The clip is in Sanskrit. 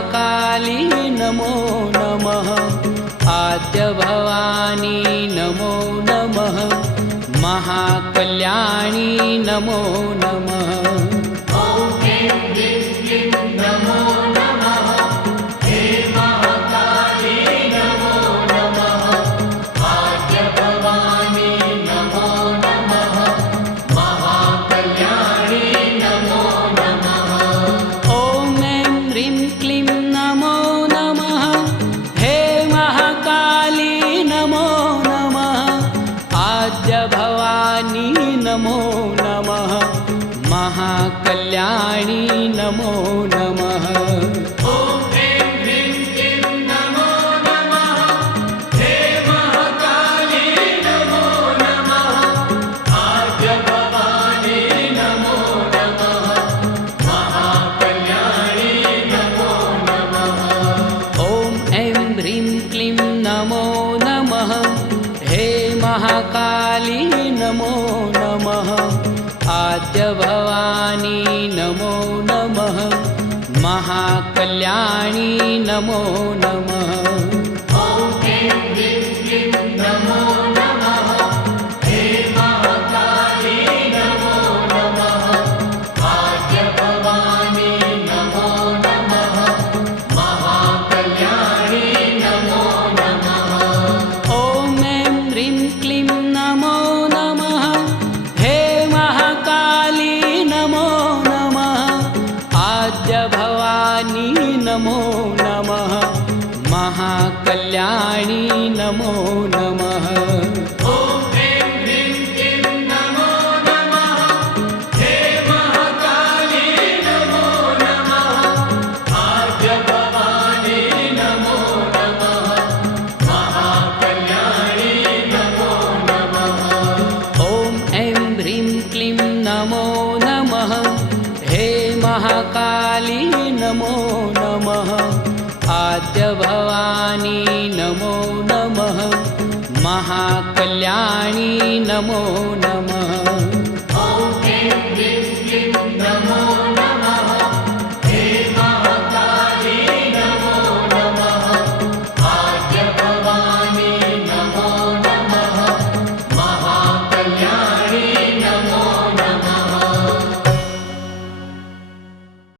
महाकाली नमो नमः। आद्य भवानी नमो नमः। महाकल्याणी नमो नमः। नमो नमः। महाकल्याणी नमो नमः। ॐ ऐं ह्रीं क्लीं नमो नमः। हे महाकाली नमो नमः। आद्य भवानी नमो नमः। महाकल्याणी नमो नमः। ॐ ऐं ह्रीं क्लीं नमो नमः। हे महाकाली नमो नमः। आद्य भवानी नमो नमः। महाकल्याणी नमो नमः। ॐ ऐं ह्रीं क्लीं नमो नमः। हे महाकाली नमो नमः। आद्य भवानी नमो नमः। महाकल्याणी नमो नमः। ॐ ऐं ह्रीं क्लीं नमो नमः। हे महाकाली नमो नमः। आद्य भवानी नमो नमः। महाकल्याणी नमो नमः। ॐ ऐं ह्रीं क्लीं नमो नमः। हे महाकाली नमो नमः। आद्य भवानी नमो नमः। महाकल्याणी नमो नमः। ॐ ऐं ह्रीं क्लीं नमो नमः। हे महाकाली नमो नमः। आद्य भवानी नमो नमः। महाकल्याणी नमो नमः।